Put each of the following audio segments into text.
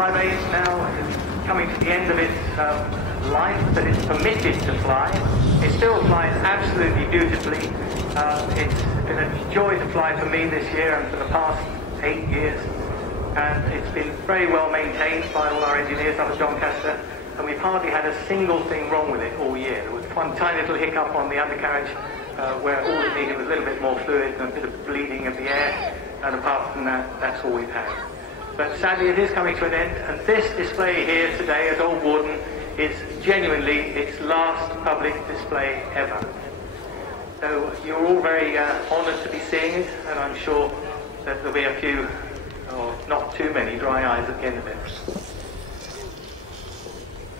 558 now is coming to the end of its life that it's permitted to fly. It still flies absolutely beautifully. It's been a joy to fly for me this year and for the past 8 years. And it's been very well maintained by all our engineers up at Doncaster, and we've hardly had a single thing wrong with it all year. There was one tiny little hiccup on the undercarriage where all it needed was a little bit more fluid and a bit of bleeding of the air, and apart from that, that's all we've had. But sadly it is coming to an end, and this display here today at Old Warden is genuinely its last public display ever. So you're all very honoured to be seeing it, and I'm sure that there'll be a few, or not too many, dry eyes at the end of it.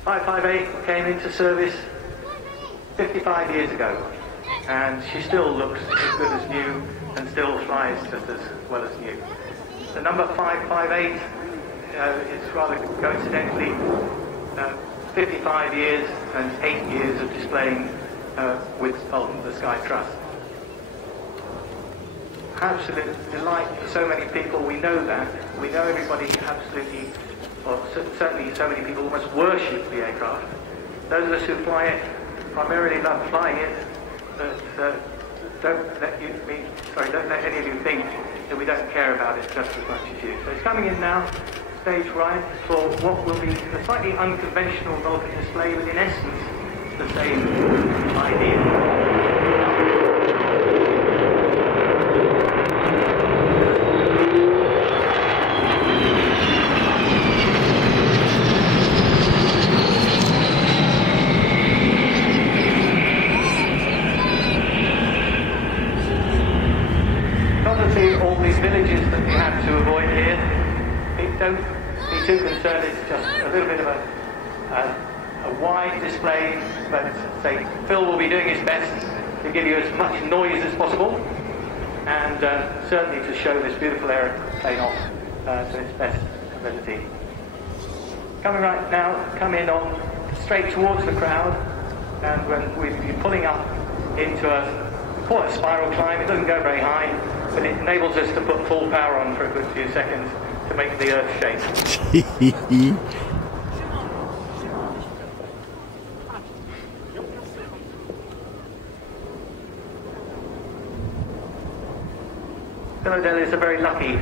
558 came into service 55 years ago, and she still looks as good as new and still flies just as well as new. The number 558 is rather coincidentally 55 years and 8 years of displaying with the Sky Trust. Absolute delight for so many people. We know that. We know everybody absolutely, or certainly so many people almost worship the aircraft. Those of us who fly it primarily love flying it, but don't let any of you think that we don't care about it just as much as you. So it's coming in now, stage right, for what will be a slightly unconventional Vulcan display, but in essence the same idea. All these villages that we have to avoid here, don't be too concerned. It's just a little bit of a wide display, but say Phil will be doing his best to give you as much noise as possible, and certainly to show this beautiful aeroplane off to its best ability. Coming right now, come in on straight towards the crowd, and when we'll be pulling up into a spiral climb. It doesn't go very high, but it enables us to put full power on for a good few seconds to make the earth shake. Philadelphia is a very lucky,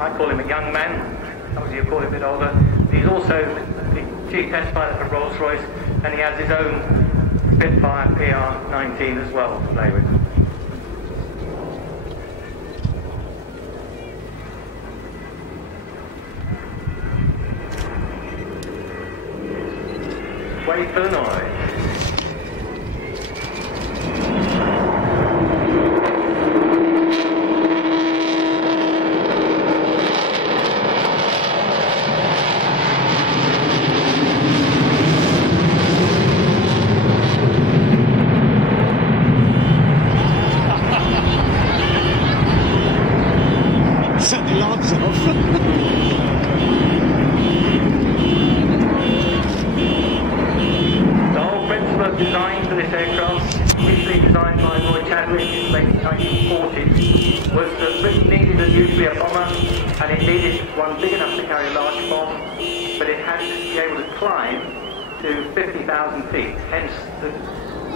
I call him a young man, some of you call him a bit older. He's also the chief test pilot for Rolls-Royce, and he has his own Spitfire PR-19 as well to play with. Wait for the noise. Set the alarms off. Design for this aircraft, initially designed by Roy Chadwick in the late 1940s, was that Britain needed a nuclear bomber, and it needed one big enough to carry a large bomb, but it had to be able to climb to 50,000 feet, hence the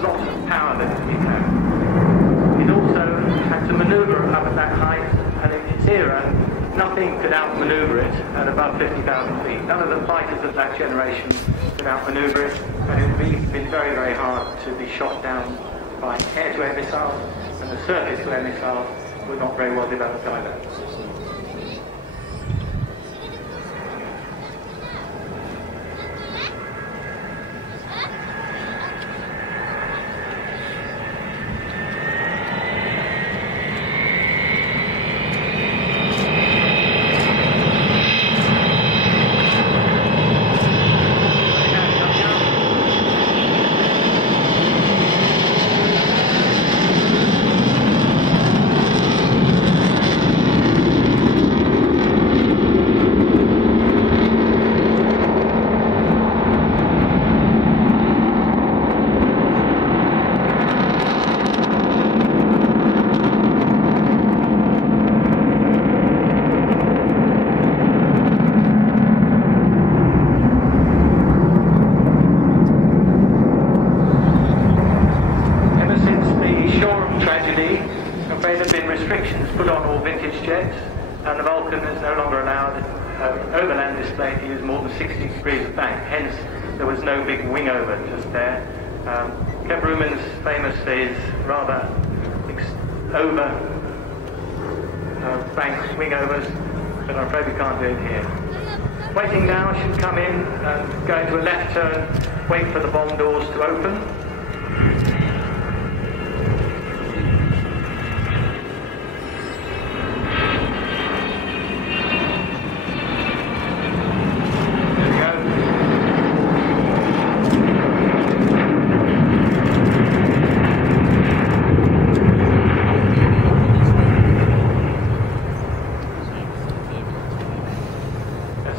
loss of power that it had. It also had to manoeuvre up at that height, and in its era, nothing could outmaneuver it at above 50,000 feet. None of the fighters of that generation could outmaneuver it, and it would been very, very hard to be shot down by air-to-air missiles, and the surface-to-air missiles were not very well developed either. have been restrictions put on all vintage jets, and the Vulcan is no longer allowed overland display to use more than 60 degrees of bank. Hence, there was no big wing over just there. Kev Ruman's famous is rather over bank wing overs, but I'm afraid we can't do it here. Waiting now should come in and go into a left turn, wait for the bomb doors to open.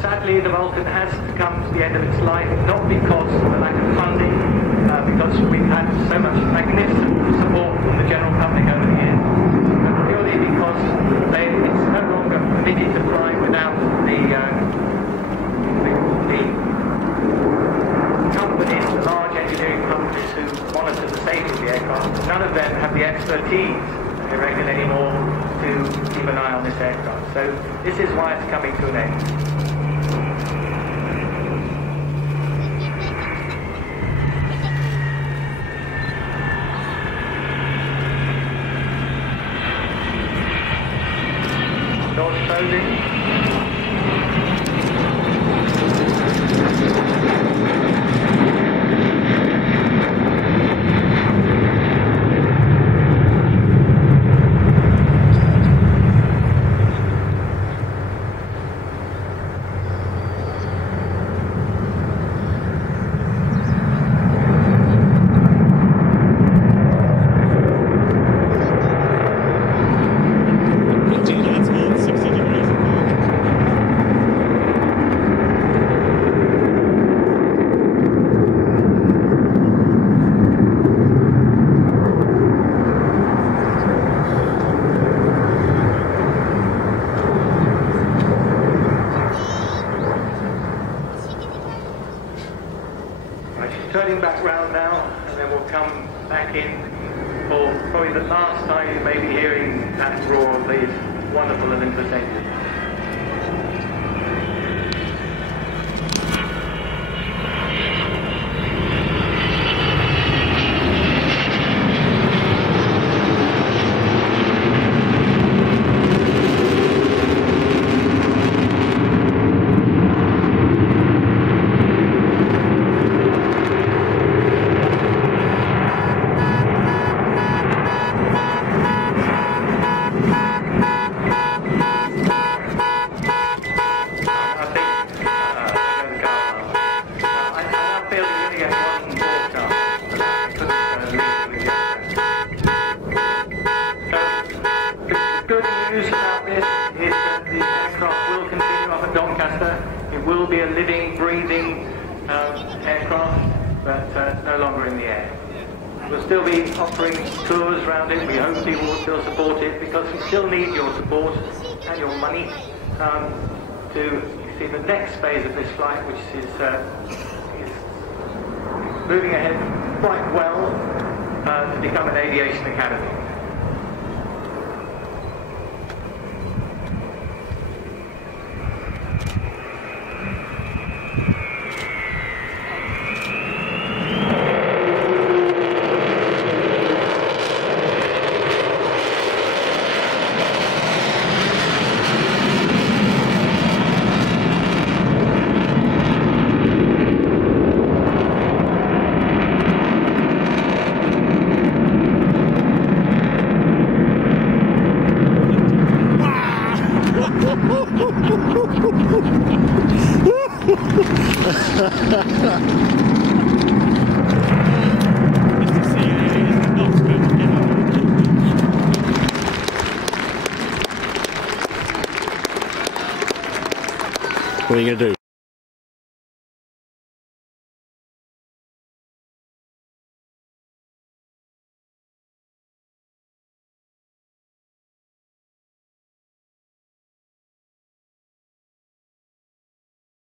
Sadly, the Vulcan has come to the end of its life, not because of the lack of funding, because we've had so much magnificent support from the general public over the years, but purely because it's no longer permitted to fly without the companies, the large engineering companies who monitor the safety of the aircraft. None of them have the expertise, I reckon, anymore to keep an eye on this aircraft. So this is why it's coming to an end. Doors closing. Turning back round now, and then we'll come back in for probably the last time you may be hearing that roar of these wonderful Olympus engines. It will be a living, breathing aircraft, but no longer in the air. We'll still be offering tours around it. We hope people will still support it, because we still need your support and your money to see the next phase of this flight, which is moving ahead quite well to become an aviation academy. What are you going to do?